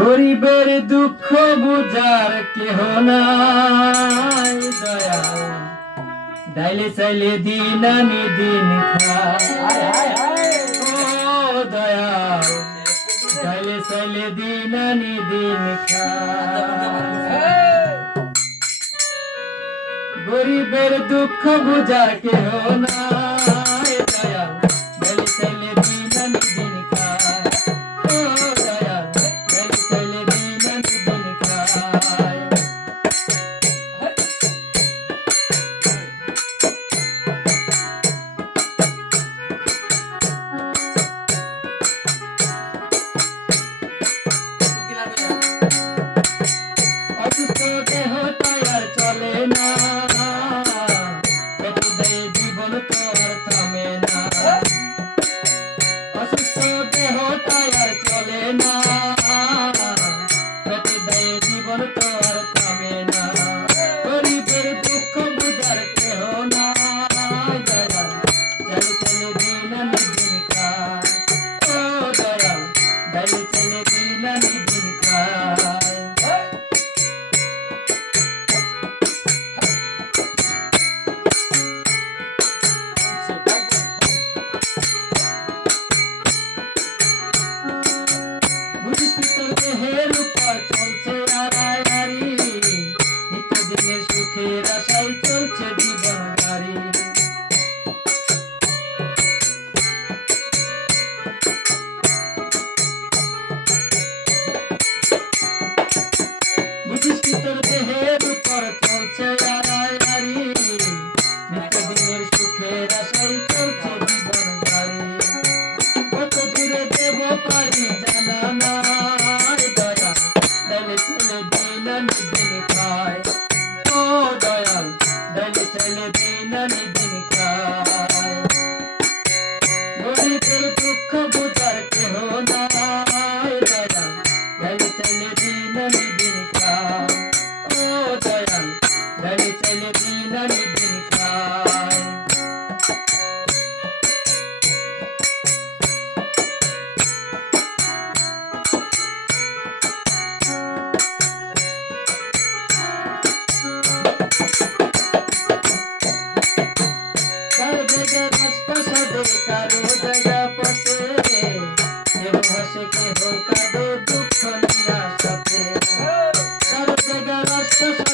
গরিবের দুঃখ বুঝার কেহ নাই দয়া ডাইলে চাইলে দিন আনি দিন ও দয়া ডাইলে চাইলে দিন আনি দিন গরিবের দুঃখ বুঝার কেহ নাই দয়া ডাইলে চাইলে দিন আনি দিন অসুস্থ দেহ টায়ার চলে না জীবন তো আর থামে না অসুস্থ দেহ টায়ার চলে না জীবন তো আর থামে না গরিবের দুঃখ বুঝার কেহ না দয়া চলে চলে দিন আনি দিন খায় ও দয়া চলে চলে দিন আনি দিন খায় দেহের উপর চলছে আড়াআড়ি নিত্যদিনের সুখের আশায় চলছে জীবন গাড়ি বুঝিস কি তোর দেহের উপর চলছে আড়াআড়ি নিত্যদিনের সুখের আশায় চলছে জীবন গাড়ি কত দূরে দেব পারি জানা না চলে দিন আনি দিন খায় ও দয়াল ডাইলে চলে দিন আনি দিন খায় গরিবের দুঃখ বুঝার কেহ নাই দয়াল ডাইলে চলে দিন আনি দিন খায় ও দয়াল ডাইলে চলে দিন আনি দিন খায় কারো জায়গা পথে কেহ হাসে কেহ কাঁদে দুঃখ নিয়া সাথে কারো জায়গা রাস্তা